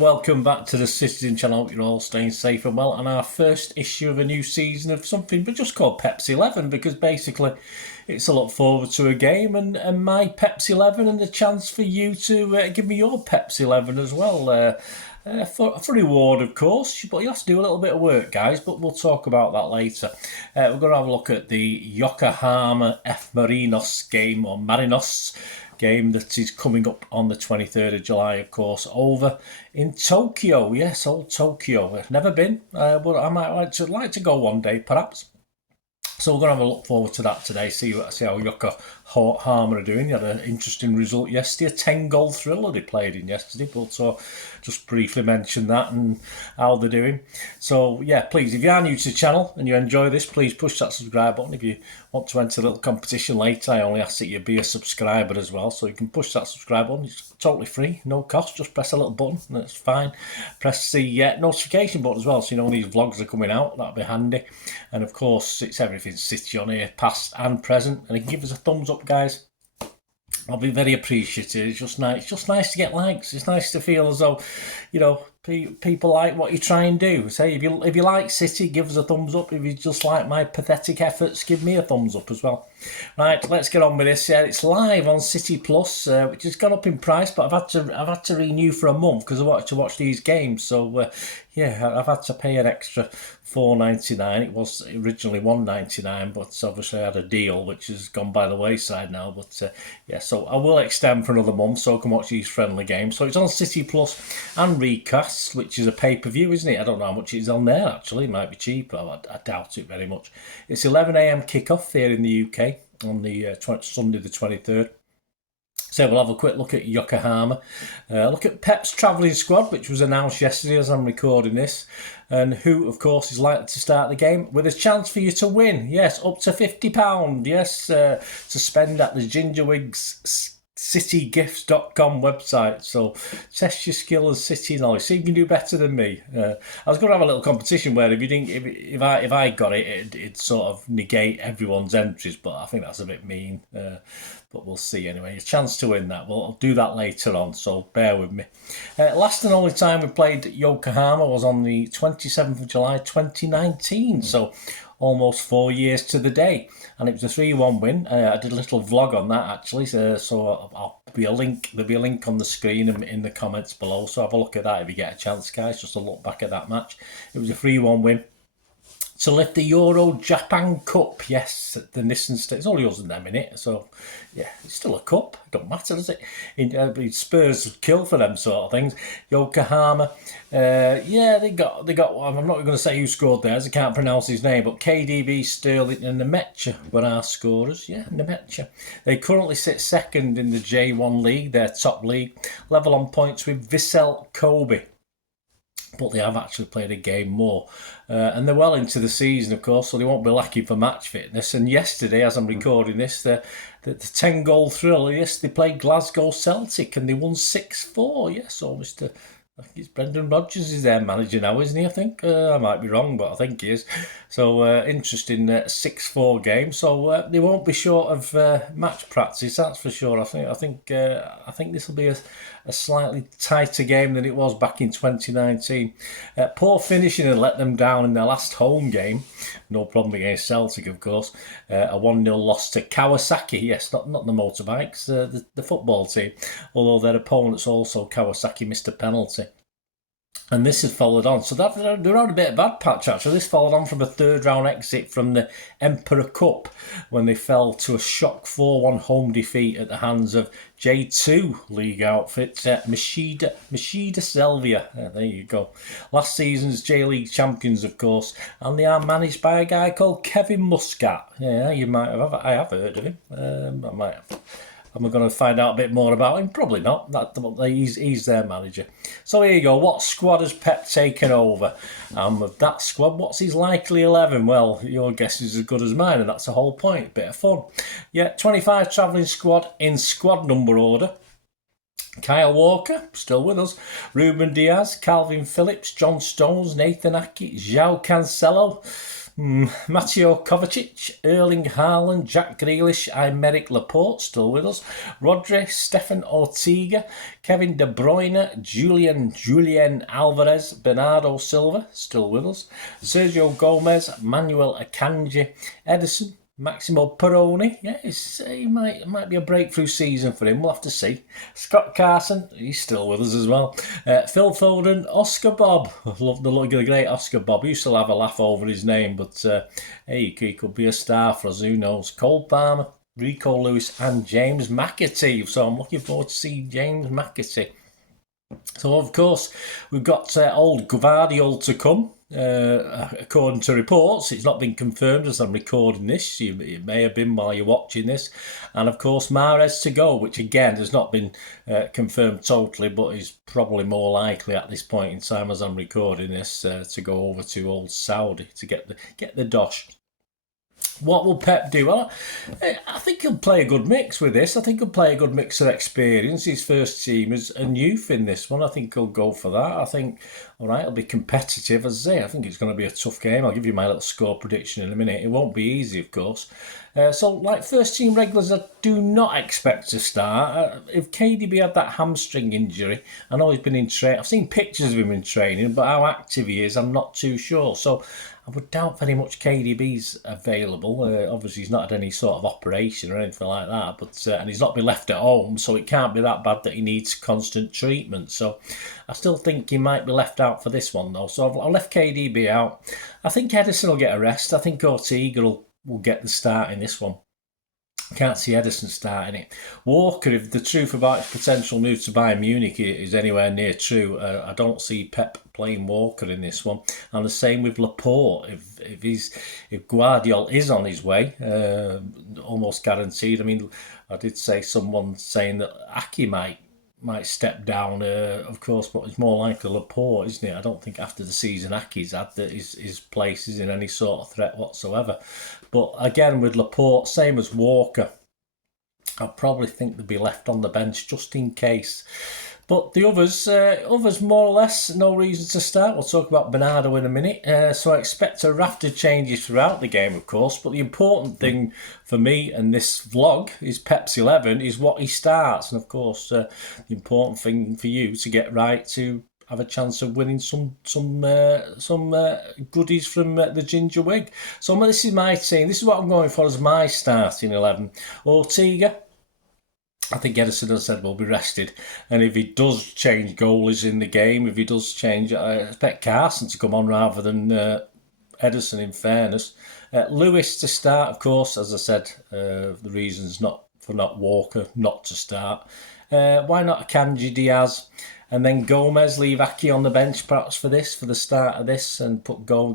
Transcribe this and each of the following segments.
Welcome back to the Citytilidie channel. You're all staying safe and well, and our first issue of a new season of something but just called PEP'S 11, because basically it's a look forward to a game and my PEP'S 11 and the chance for you to give me your PEP'S 11 as well. For reward, of course, but you have to do a little bit of work, guys, but we'll talk about that later. We're going to have a look at the Yokohama F Marinos game, or Marinos game, that is coming up on the 23rd of July, of course, over in Tokyo. Yes, old Tokyo. I've never been, but I might like to go one day, perhaps. So we're going to have a look forward to that today, see how Yokohama are doing. They had an interesting result yesterday, a 10-goal thriller they played in yesterday, but so just briefly mention that and how they're doing. So yeah, please, if you are new to the channel and you enjoy this, please push that subscribe button. If you want to enter a little competition later, I only ask that you be a subscriber as well, so you can push that subscribe button. It's totally free, no cost, just press a little button and it's fine. Press the notification button as well, so you know when these vlogs are coming out. That'll be handy. And of course, it's everything City on here, past and present, and you can give us a thumbs up, guys. I'll be very appreciative. It's just nice to get likes. It's nice to feel as though, you know, people like what you try and do. Say if you like City, give us a thumbs up. If you just like my pathetic efforts, give me a thumbs up as well. Right, let's get on with this. It's live on City Plus, which has gone up in price, but I've had to renew for a month because I wanted to watch these games. So yeah, I've had to pay an extra $4.99. It was originally $1.99, but obviously I had a deal which has gone by the wayside now. But yeah, so I will extend for another month so I can watch these friendly games. So it's on City Plus and Recast, which is a pay-per-view, isn't it? I don't know how much it is on there, actually. It might be cheaper. I doubt it very much. It's 11 AM kickoff here in the UK on the Sunday the 23rd. So we'll have a quick look at Yokohama. Look at PEP'S travelling squad, which was announced yesterday as I'm recording this. And who, of course, is likely to start the game with a chance for you to win. Yes, up to £50. Yes, to spend at the Gingerwigs citygifts.com website. So test your skill as City knowledge. See if you can do better than me. I was going to have a little competition where if I got it, it'd sort of negate everyone's entries, but I think that's a bit mean. But we'll see anyway. A chance to win that. I'll do that later on, so bear with me. Last and only time we played Yokohama was on the 27th of July 2019. So almost 4 years to the day, and it was a 3-1 win. I did a little vlog on that actually, so there'll be a link on the screen and in the comments below, so have a look at that if you get a chance, guys, just to look back at that match. It was a 3-1 win to lift the Euro Japan Cup. Yes, the Nissan State. It's only us and them in it, so yeah, it's still a cup. It don't matter, does it? Spurs kill for them sort of things. Yokohama, yeah, they got. I'm not going to say who scored there, as I can't pronounce his name, but KDB, Sterling, and Nemecha were our scorers. Yeah, Nemecha. They currently sit second in the J1 league, their top league, level on points with Vissel Kobe. But they have actually played a game more. And they're well into the season, of course, so they won't be lacking for match fitness. And yesterday, as I'm recording this, the 10-goal thriller, yes, they played Glasgow Celtic and they won 6-4. Yes, so I think it's Brendan Rodgers is their manager now, isn't he? I think I might be wrong, but I think he is. So interesting 6-4 game. So they won't be short of match practice, that's for sure. I think this will be a slightly tighter game than it was back in 2019. Poor finishing and let them down in their last home game. No problem against Celtic, of course. A 1-0 loss to Kawasaki. Yes, not the motorbikes, the football team. Although their opponents also Kawasaki missed a penalty. And this has followed on. So they're on a bit of bad patch, actually. This followed on from a third-round exit from the Emperor Cup when they fell to a shock 4-1 home defeat at the hands of J2 league outfit Machida Selvia. There you go. Last season's J-League champions, of course. And they are managed by a guy called Kevin Muscat. Yeah, you might have. I have heard of him. Am I going to find out a bit more about him? Probably not. He's their manager. So here you go. What squad has Pep taken over? Of that squad, what's his likely 11? Well, your guess is as good as mine, and that's the whole point. Bit of fun. Yeah, 25 travelling squad in squad number order. Kyle Walker, still with us. Ruben Diaz, Calvin Phillips, John Stones, Nathan Ake, João Cancelo, Mateo Kovacic, Erling Haaland, Jack Grealish, Aymeric Laporte, still with us. Rodri, Stefan Ortega, Kevin De Bruyne, Julian Alvarez, Bernardo Silva, still with us. Sergio Gomez, Manuel Akanji, Ederson, Maximo Peroni, yeah, it might be a breakthrough season for him. We'll have to see. Scott Carson, he's still with us as well. Phil Foden, Oscar Bob. I love the look of the great Oscar Bob. Used to have a laugh over his name, but hey, he could be a star for us. Who knows? Cole Palmer, Rico Lewis, and James McAtee. So I'm looking forward to seeing James McAtee. So, of course, we've got old Gvardiol to come. According to reports, it's not been confirmed as I'm recording this. It may have been while you're watching this. And, of course, Mahrez to go, which, again, has not been confirmed totally, but is probably more likely at this point in time as I'm recording this to go over to old Saudi to get the dosh. What will Pep do? Well, I think he'll play a good mix with this. I think he'll play a good mix of experience. His first team is and youth in this one. I think he'll go for that. I think, all right, it'll be competitive. As I say, I think it's going to be a tough game. I'll give you my little score prediction in a minute. It won't be easy, of course. So, like first team regulars, I do not expect to start. If KDB had that hamstring injury, I know he's been in training. I've seen pictures of him in training, but how active he is, I'm not too sure. So, I would doubt very much KDB's available. Obviously, he's not had any sort of operation or anything like that, but and he's not been left at home, so it can't be that bad that he needs constant treatment. So I still think he might be left out for this one, though. So I've left KDB out. I think Ederson will get a rest. I think Ortega will get the start in this one. Can't see Ederson starting it. Walker, if the truth about his potential move to Bayern Munich is anywhere near true, I don't see Pep playing Walker in this one. And the same with Laporte. If Guardiola is on his way, almost guaranteed. I mean, I did say someone saying that Ake might step down, of course, but it's more likely Laporte, isn't it? I don't think after the season Ake's had that his place is in any sort of threat whatsoever. But again, with Laporte, same as Walker, I probably think they'll be left on the bench just in case. But the others more or less, no reason to start. We'll talk about Bernardo in a minute. So I expect a raft of changes throughout the game, of course. But the important thing for me and this vlog is Pep's 11 is what he starts. And of course, the important thing for you to get right to have a chance of winning some goodies from the Ginger Wig. So this is my team. This is what I'm going for as my starting 11. Ortega. I think Ederson has said will be rested, and if he does change goalies in the game, if he does change, I expect Carson to come on rather than Ederson. In fairness, Lewis to start, of course, as I said, the reasons not Walker not to start. Why not Akanji, Diaz, and then Gomez? Leave Ake on the bench perhaps for the start of this, and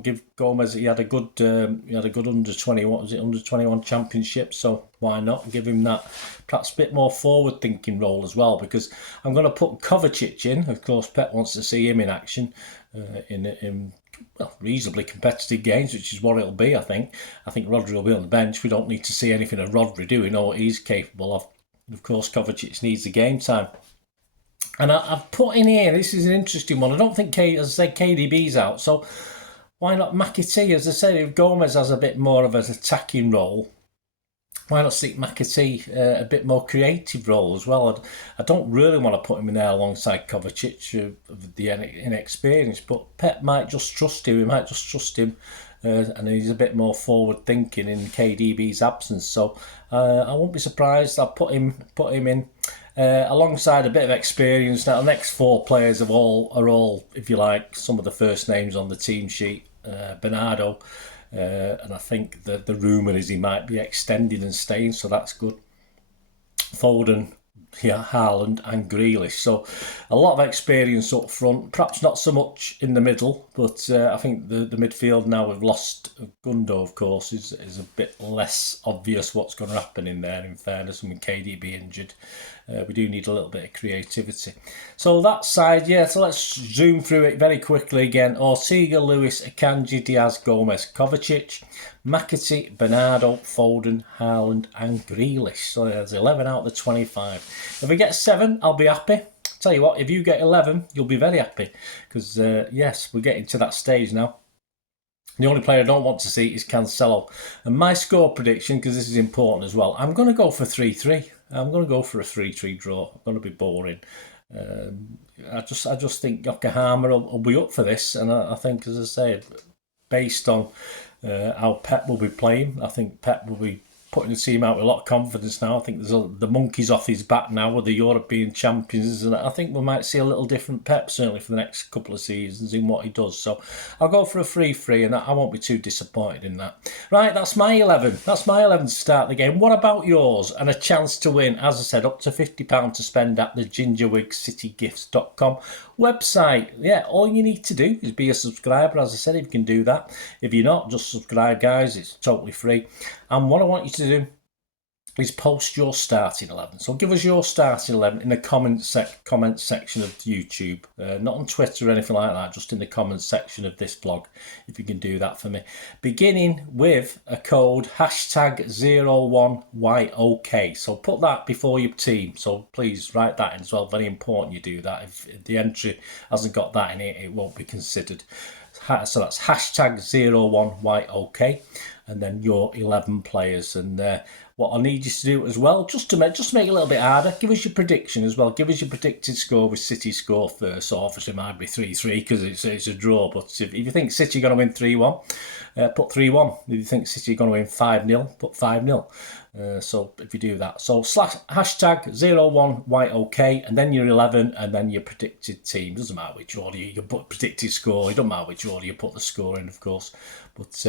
give Gomez. He had a good under 21. Was it under 21 championship? So why not give him that perhaps a bit more forward thinking role as well? Because I'm going to put Kovacic in. Of course, Pep wants to see him in action in reasonably competitive games, which is what it'll be. I think Rodri will be on the bench. We don't need to see anything of Rodri, do we? Know what he's capable of. Of course, Kovacic needs the game time. And I've put in here, this is an interesting one. I don't think, as I said, KDB's out. So why not McAtee? As I said, if Gomez has a bit more of an attacking role, why not stick McAtee a bit more creative role as well? I don't really want to put him in there alongside Kovacic of the inexperience, but Pep might just trust him. He might just trust him. And he's a bit more forward thinking in KDB's absence, so I won't be surprised. I'll put him in alongside a bit of experience. Now the next four players are all, if you like, some of the first names on the team sheet. Bernardo, and I think the rumour is he might be extended and staying, so that's good. Foden, Haaland and Grealish. So a lot of experience up front, perhaps not so much in the middle, but I think the midfield now we've lost Gundo, of course, is a bit less obvious what's going to happen in there, in fairness, and with KDB injured. We do need a little bit of creativity. So that side, yeah, so let's zoom through it very quickly again. Ortega, Lewis, Akanji, Diaz, Gomez, Kovacic, McAtee, Bernardo, Foden, Haaland and Grealish. So there's 11 out of the 25. If we get 7, I'll be happy. Tell you what, if you get 11, you'll be very happy. Because, yes, we're getting to that stage now. The only player I don't want to see is Cancelo. And my score prediction, because this is important as well, I'm going to go for 3-3. I'm going to go for a 3-3 draw. I'm going to be boring. I just think Yokohama will be up for this. And I think, as I say, based on how Pep will be playing, I think Pep will be putting the team out with a lot of confidence now. I think the monkey's off his back now with the European champions, and I think we might see a little different Pep certainly for the next couple of seasons in what he does. So I'll go for a 3-3, and I won't be too disappointed in that. Right, that's my 11. That's my 11 to start the game. What about yours? And a chance to win, as I said, up to £50 to spend at the gingerwigcitygifts.com website. Yeah, all you need to do is be a subscriber, as I said, if you can do that. If you're not, just subscribe, guys. It's totally free. And what I want you to do is post your starting 11. So give us your starting 11 in the comment section of YouTube. Not on Twitter or anything like that, just in the comment section of this vlog, if you can do that for me. Beginning with a code #01YOK. So put that before your team. So please write that in as well. Very important you do that. If the entry hasn't got that in it, it won't be considered. So that's #01YOK. And then your 11 players. And what I need you to do as well, just to make it a little bit harder, give us your prediction as well. Give us your predicted score with City score first. So obviously it might be 3-3 because it's a draw. But if you think City are going to win 3-1, put 3-1. If you think City are going to win 5-0, put 5-0. So if you do that, so #01YOK, and then your 11, and then your predicted team. Doesn't matter which order you put predicted score. It doesn't matter which order you put the score in, of course. But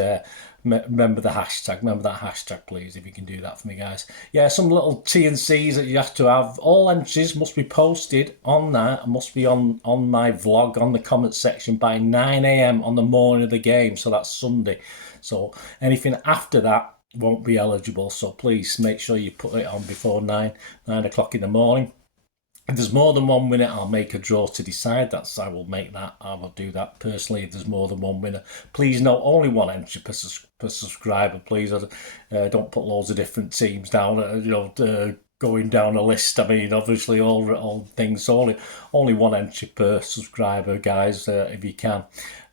remember the hashtag. Remember that hashtag, please, if you can do that for me, guys. Yeah, some little T&Cs that you have to have. All entries must be posted on that. Must be on my vlog on the comment section by 9 a.m. on the morning of the game. So that's Sunday. So anything after that won't be eligible, so please make sure you put it on before 9 o'clock in the morning. If there's more than one winner, I'll make a draw to decide. I will make that. I will do that personally if there's more than one winner. Please note, only one entry per subscriber, please. Don't put loads of different teams down, going down a list. I mean, obviously all things, so only one entry per subscriber, guys, if you can.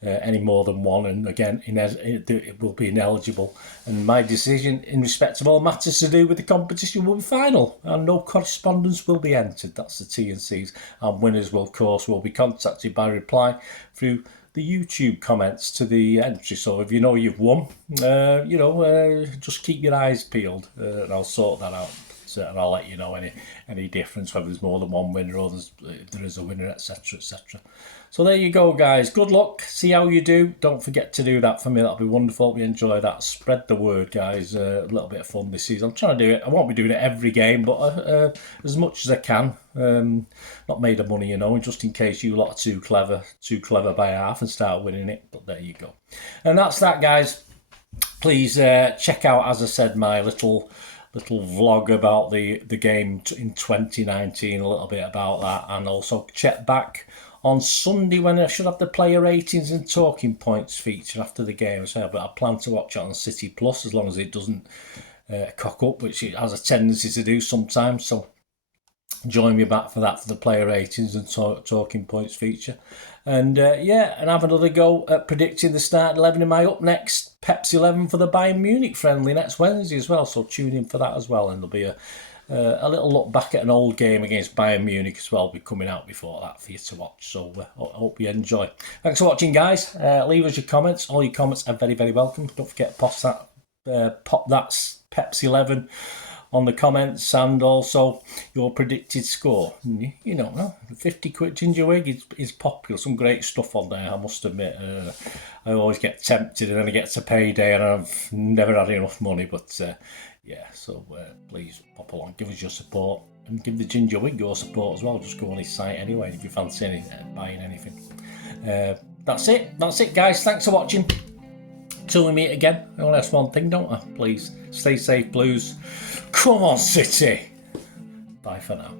Any more than one, and again, it will be ineligible. And my decision in respect of all matters to do with the competition will be final, and no correspondence will be entered. That's the T&Cs, and winners will, of course, will be contacted by reply through the YouTube comments to the entry. So if you know you've won, just keep your eyes peeled, and I'll sort that out. And I'll let you know any difference, whether there's more than one winner or if there is a winner, etc, etc. So there you go, guys. Good luck. See how you do. Don't forget to do that for me. That'll be wonderful. We enjoy that. Spread the word, guys. A little bit of fun this season. I'm trying to do it. I won't be doing it every game, but as much as I can. Not made of money, just in case you lot are too clever by half and start winning it. But there you go. And that's that, guys. Please check out, as I said, my little vlog about the game in 2019, a little bit about that, and also check back on Sunday when I should have the player ratings and talking points feature after the game. So, but I plan to watch it on City Plus as long as it doesn't cock up, which it has a tendency to do sometimes. So join me back for that, for the player ratings and talking points feature. And and have another go at predicting the starting 11 in my up next PEP'S 11 for the Bayern Munich friendly next Wednesday as well. So tune in for that as well, and there'll be a little look back at an old game against Bayern Munich as well. Be coming out before that for you to watch. So I hope you enjoy. Thanks for watching, guys. Leave us your comments. All your comments are very, very welcome. Don't forget to pop that PEP'S 11 on the comments, and also your predicted score. 50 quid ginger wig is popular. Some great stuff on there, I must admit. I always get tempted, and then I get to payday and I've never had enough money, but so please pop along, give us your support, and give the Ginger Wig your support as well. Just go on his site anyway if you fancy buying anything. That's it guys, thanks for watching. Till we meet again, I only ask one thing, don't I? Please stay safe, Blues. Come on, City. Bye for now.